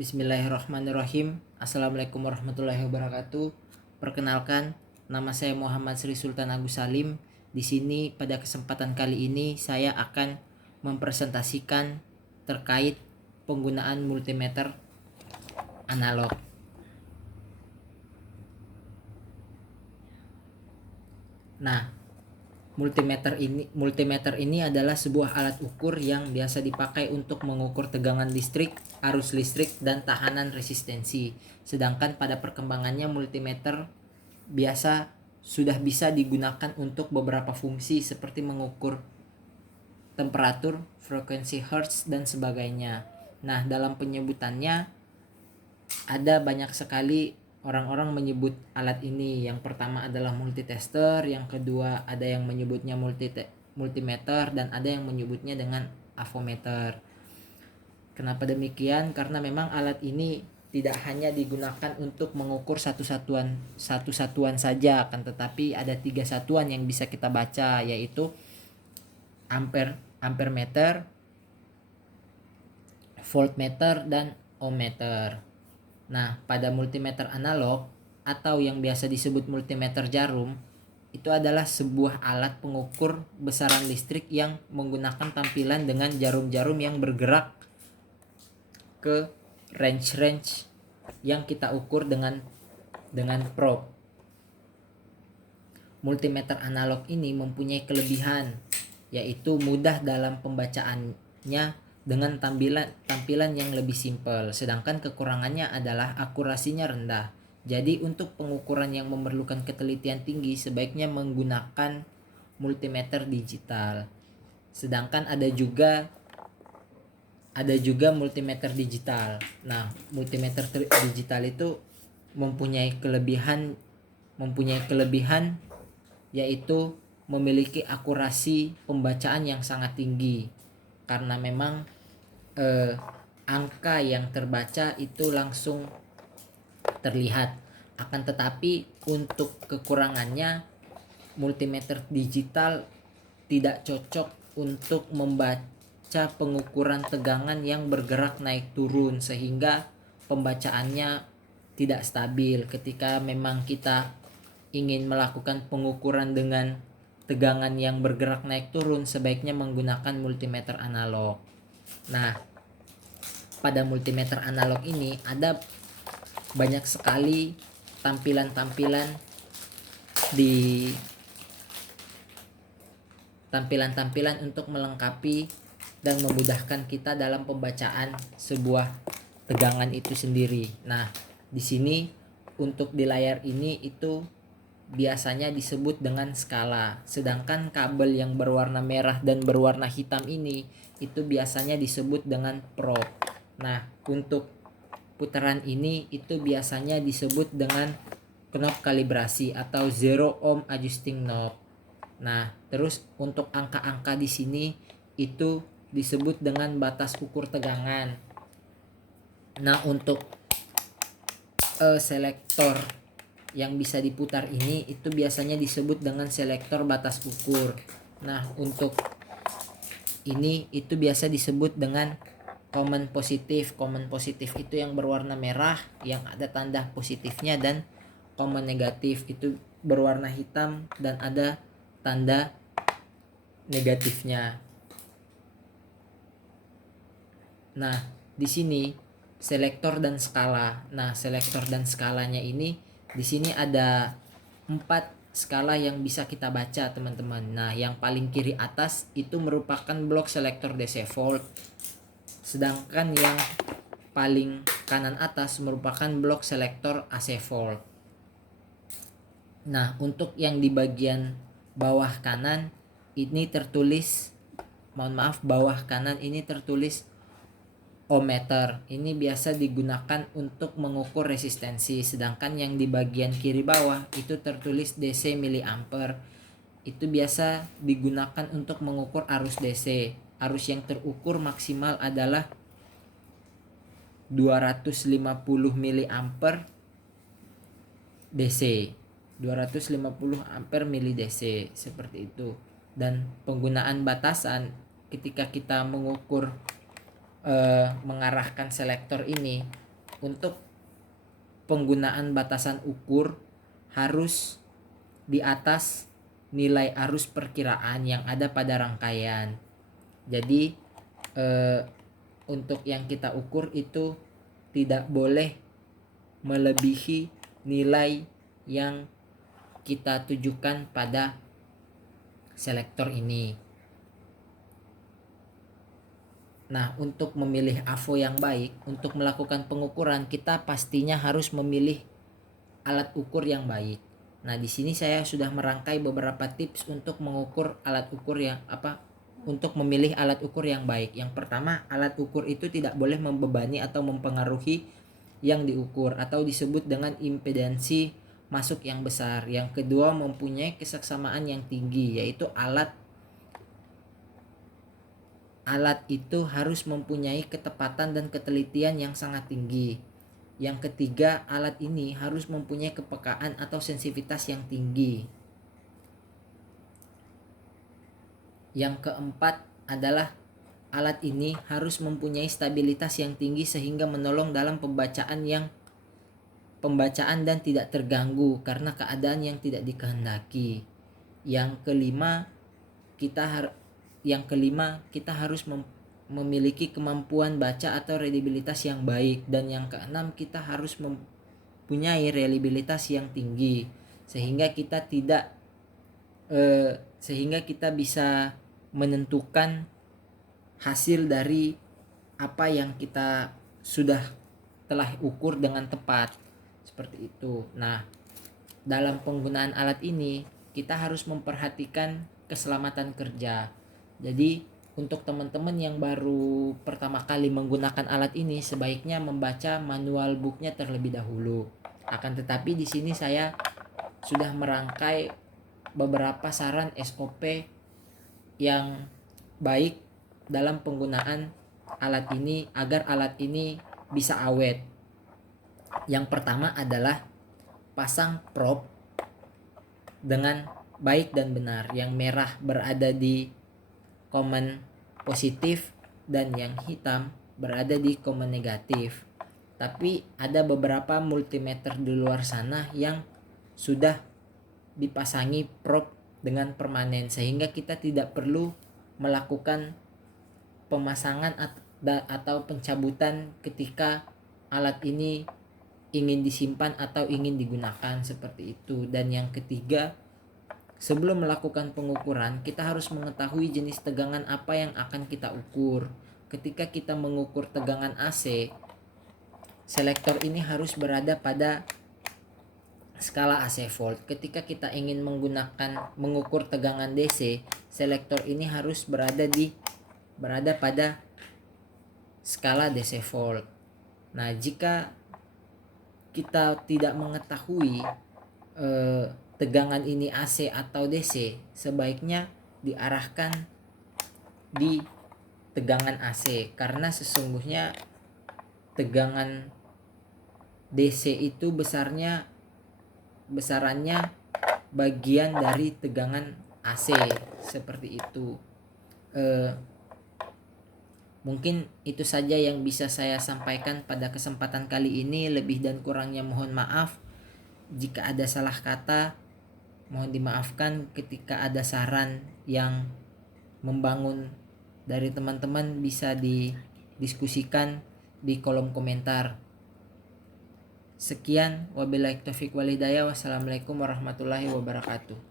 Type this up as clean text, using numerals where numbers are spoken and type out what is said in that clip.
Bismillahirrahmanirrahim. Assalamualaikum warahmatullahi wabarakatuh. Perkenalkan, nama saya Muhammad Sri Sultan Agus Salim. Di sini pada kesempatan kali ini saya akan mempresentasikan terkait penggunaan multimeter analog. Nah, multimeter ini adalah sebuah alat ukur yang biasa dipakai untuk mengukur tegangan listrik, arus listrik, dan tahanan resistensi. Sedangkan pada perkembangannya multimeter biasa sudah bisa digunakan untuk beberapa fungsi seperti mengukur temperatur, frekuensi hertz, dan sebagainya. Nah, dalam penyebutannya ada banyak sekali orang-orang menyebut alat ini. Yang pertama adalah multitester, yang kedua ada yang menyebutnya multimeter, dan ada yang menyebutnya dengan avometer. Kenapa demikian? Karena memang alat ini tidak hanya digunakan untuk mengukur satu satuan saja, akan tetapi ada 3 satuan yang bisa kita baca, yaitu ampermeter, voltmeter, dan ohmmeter. Nah, pada multimeter analog atau yang biasa disebut multimeter jarum, itu adalah sebuah alat pengukur besaran listrik yang menggunakan tampilan dengan jarum-jarum yang bergerak ke range yang kita ukur dengan probe. Multimeter analog ini mempunyai kelebihan, yaitu mudah dalam pembacaannya dengan tampilan yang lebih simpel, sedangkan kekurangannya adalah akurasinya rendah. Jadi untuk pengukuran yang memerlukan ketelitian tinggi sebaiknya menggunakan multimeter digital. Sedangkan ada juga multimeter digital. Nah, multimeter digital itu mempunyai kelebihan yaitu memiliki akurasi pembacaan yang sangat tinggi, karena memang angka yang terbaca itu langsung terlihat. Akan tetapi untuk kekurangannya, multimeter digital tidak cocok untuk membaca pengukuran tegangan yang bergerak naik turun, sehingga pembacaannya tidak stabil. Ketika memang kita ingin melakukan pengukuran dengan tegangan yang bergerak naik turun, sebaiknya menggunakan multimeter analog. Nah, pada multimeter analog ini ada banyak sekali tampilan-tampilan untuk melengkapi dan memudahkan kita dalam pembacaan sebuah tegangan itu sendiri. Nah, di sini untuk di layar ini itu biasanya disebut dengan skala, sedangkan kabel yang berwarna merah dan berwarna hitam ini itu biasanya disebut dengan probe. Nah, untuk putaran ini itu biasanya disebut dengan knob kalibrasi atau zero ohm adjusting knob. Nah, terus untuk angka-angka di sini itu disebut dengan batas ukur tegangan. Nah, untuk selektor yang bisa diputar ini itu biasanya disebut dengan selektor batas ukur. Nah, untuk ini itu biasa disebut dengan common positif. Common positif itu yang berwarna merah yang ada tanda positifnya, dan common negatif itu berwarna hitam dan ada tanda negatifnya. Nah, di sini selektor dan skala. Nah, selektor dan skalanya ini di sini ada 4 skala yang bisa kita baca, teman-teman. Nah, yang paling kiri atas itu merupakan blok selektor DC volt. Sedangkan yang paling kanan atas merupakan blok selektor AC volt. Nah, untuk yang di bagian bawah kanan ini tertulis, bawah kanan ini tertulis ohmmeter. Ini biasa digunakan untuk mengukur resistensi, sedangkan yang di bagian kiri bawah itu tertulis DC miliampere. Itu biasa digunakan untuk mengukur arus DC. Arus yang terukur maksimal adalah 250 miliampere DC. 250 ampere mili DC, seperti itu. Dan penggunaan batasan ketika kita mengukur mengarahkan selektor ini untuk penggunaan batasan ukur harus di atas nilai arus perkiraan yang ada pada rangkaian. Jadi untuk yang kita ukur itu tidak boleh melebihi nilai yang kita tujukan pada selektor ini. Nah, untuk memilih AVO yang baik, untuk melakukan pengukuran kita pastinya harus memilih alat ukur yang baik. Nah, di sini saya sudah merangkai beberapa tips untuk mengukur alat ukur untuk memilih alat ukur yang baik. Yang pertama, alat ukur itu tidak boleh membebani atau mempengaruhi yang diukur atau disebut dengan impedansi masuk yang besar. Yang kedua, mempunyai kesaksamaan yang tinggi, yaitu alat itu harus mempunyai ketepatan dan ketelitian yang sangat tinggi. Yang ketiga, alat ini harus mempunyai kepekaan atau sensitivitas yang tinggi. Yang keempat adalah alat ini harus mempunyai stabilitas yang tinggi sehingga menolong dalam pembacaan dan tidak terganggu karena keadaan yang tidak dikehendaki. Yang kelima, kita harus memiliki kemampuan baca atau reliabilitas yang baik. Dan yang keenam, kita harus mempunyai reliabilitas yang tinggi sehingga kita bisa menentukan hasil dari apa yang kita telah ukur dengan tepat, seperti itu. Nah, dalam penggunaan alat ini kita harus memperhatikan keselamatan kerja. Jadi untuk teman-teman yang baru pertama kali menggunakan alat ini, sebaiknya membaca manual booknya terlebih dahulu. Akan tetapi di sini saya sudah merangkai beberapa saran SOP yang baik dalam penggunaan alat ini agar alat ini bisa awet. Yang pertama adalah pasang prop dengan baik dan benar. Yang merah berada di komen positif dan yang hitam berada di komen negatif. Tapi ada beberapa multimeter di luar sana yang sudah dipasangi prop dengan permanen sehingga kita tidak perlu melakukan pemasangan atau pencabutan ketika alat ini ingin disimpan atau ingin digunakan, seperti itu. Dan yang ketiga, sebelum melakukan pengukuran, kita harus mengetahui jenis tegangan apa yang akan kita ukur. Ketika kita mengukur tegangan AC, selektor ini harus berada pada skala AC volt. Ketika kita ingin mengukur tegangan DC, selektor ini harus berada pada skala DC volt. Nah, jika kita tidak mengetahui tegangan ini AC atau DC, sebaiknya diarahkan di tegangan AC karena sesungguhnya tegangan DC itu besarannya bagian dari tegangan AC, seperti itu. Mungkin itu saja yang bisa saya sampaikan pada kesempatan kali ini. Lebih dan kurangnya mohon maaf. Jika ada salah kata, mohon dimaafkan. Ketika ada saran yang membangun dari teman-teman, bisa didiskusikan di kolom komentar. Sekian, wabillahi taufiq wal hidayah. Wassalamualaikum warahmatullahi wabarakatuh.